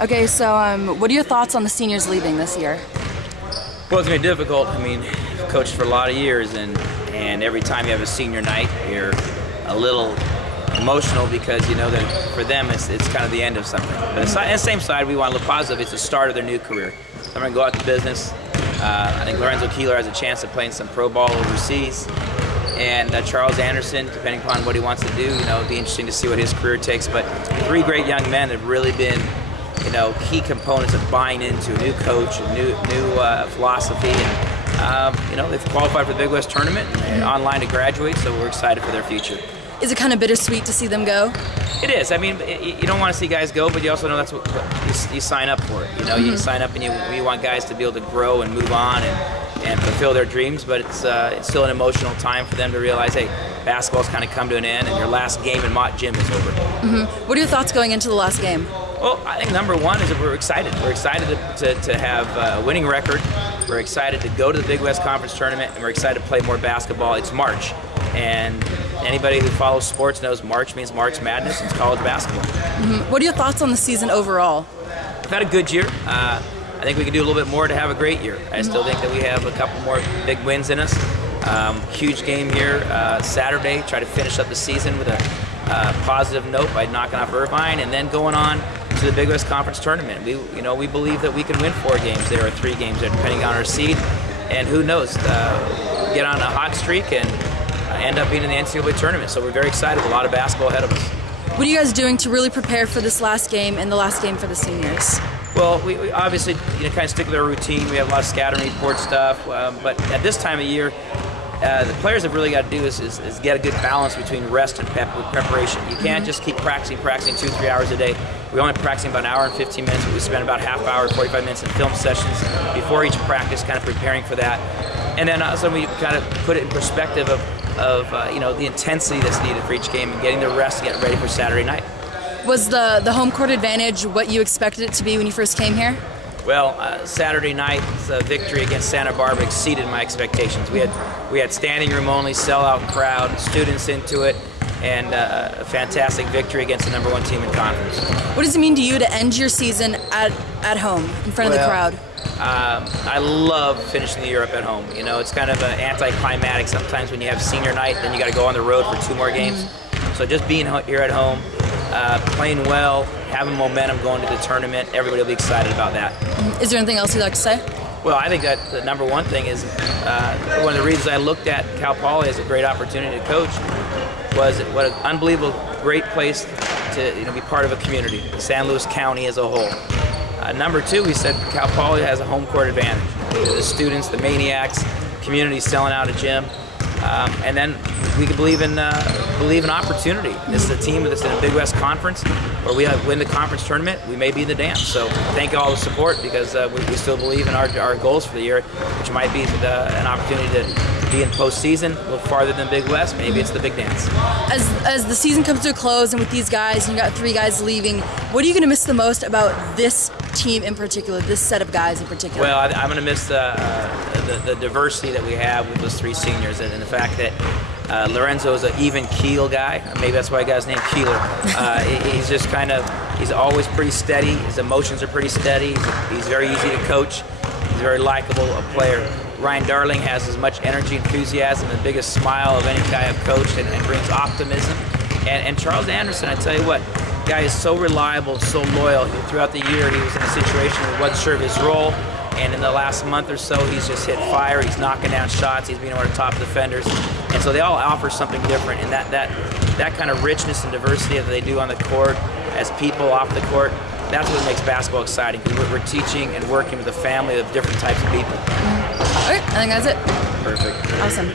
Okay, so what are your thoughts on the seniors leaving this year? Well, it's going to be difficult. I mean, I've coached for a lot of years, and every time you have a senior night, you're a little emotional because you know that for them it's kind of the end of something. But on the same side, we want to look positive. It's the start of their new career. They're going to go out to business. I think Lorenzo Callero has a chance of playing some pro ball overseas. And Charles Anderson, depending upon what he wants to do, it'd be interesting to see what his career takes. But three great young men have really been, key components of buying into a new coach, a new philosophy. And, they've qualified for the Big West tournament and online to graduate, so we're excited for their future. Is it kind of bittersweet to see them go? It is. I mean, you don't want to see guys go, but you also know that's what you sign up for. You sign up and you want guys to be able to grow and move on and fulfill their dreams, but it's still an emotional time for them to realize, hey, basketball's kind of come to an end and your last game in Mott Gym is over. What are your thoughts going into the last game? Well, I think number one is that we're excited. We're excited to have a winning record. We're excited to go to the Big West Conference Tournament, and we're excited to play more basketball. It's March, and anybody who follows sports knows March means March Madness. It's college basketball. What are your thoughts on the season overall? We've had a good year. I think we can do a little bit more to have a great year. I still think that we have a couple more big wins in us. Huge game here Saturday. Try to finish up the season with a positive note by knocking off Irvine, and then going on to the Big West Conference Tournament. We believe that we can win 4 games there or 3 games there, depending on our seed. And who knows, get on a hot streak and end up being in the NCAA tournament. So we're very excited. A lot of basketball ahead of us. What are you guys doing to really prepare for this last game and the last game for the seniors? Well, we obviously kind of stick with our routine. We have a lot of scouting report stuff, but at this time of year, the players have really got to do is get a good balance between rest and preparation. You can't just keep practicing 2-3 hours a day. We're only practicing about an hour and 15 minutes, but we spend about half hour, 45 minutes in film sessions before each practice, kind of preparing for that. And then also we kind of put it in perspective of the intensity that's needed for each game and getting the rest to get ready for Saturday night. Was the home court advantage what you expected it to be when you first came here? Well, Saturday night's victory against Santa Barbara exceeded my expectations. We had standing room only, sellout crowd, students into it, and a fantastic victory against the #1 team in conference. What does it mean to you to end your season at home in front of the crowd? I love finishing the year up at home. It's kind of an anticlimactic sometimes when you have senior night, then you got to go on the road for 2 more games. So just being here at home, playing well, having momentum going to the tournament, everybody will be excited about that. Is there anything else you'd like to say? Well, I think that the number one thing is one of the reasons I looked at Cal Poly as a great opportunity to coach was what an unbelievable great place to be part of a community, San Luis County as a whole. Number 2, we said Cal Poly has a home court advantage. The students, the maniacs, community selling out a gym. And then we can believe in opportunity. This is a team that's in a Big West Conference where we win the conference tournament, we may be in the dance. So thank you all the support because we still believe in our goals for the year, which might be an opportunity to be in postseason, a little farther than Big West. Maybe it's the big dance. As the season comes to a close and with these guys, and you got 3 guys leaving, what are you going to miss the most about this team in particular, this set of guys in particular? Well, I'm going to miss the diversity that we have with those 3 seniors and the fact that Lorenzo is an even keel guy. Maybe that's why I got his name Keeler. He's just he's always pretty steady. His emotions are pretty steady. He's very easy to coach. He's very likable a player. Ryan Darling has as much energy, enthusiasm, and the biggest smile of any guy I've coached and brings optimism. And Charles Anderson, I tell you what, guy is so reliable, so loyal. Throughout the year, he was in a situation where he wasn't sure of his role. And in the last month or so, he's just hit fire. He's knocking down shots. He's being one of the top defenders. And so they all offer something different. And that kind of richness and diversity that they do on the court as people off the court, that's what makes basketball exciting. We're teaching and working with a family of different types of people. All right, I think that's it. Perfect. Awesome.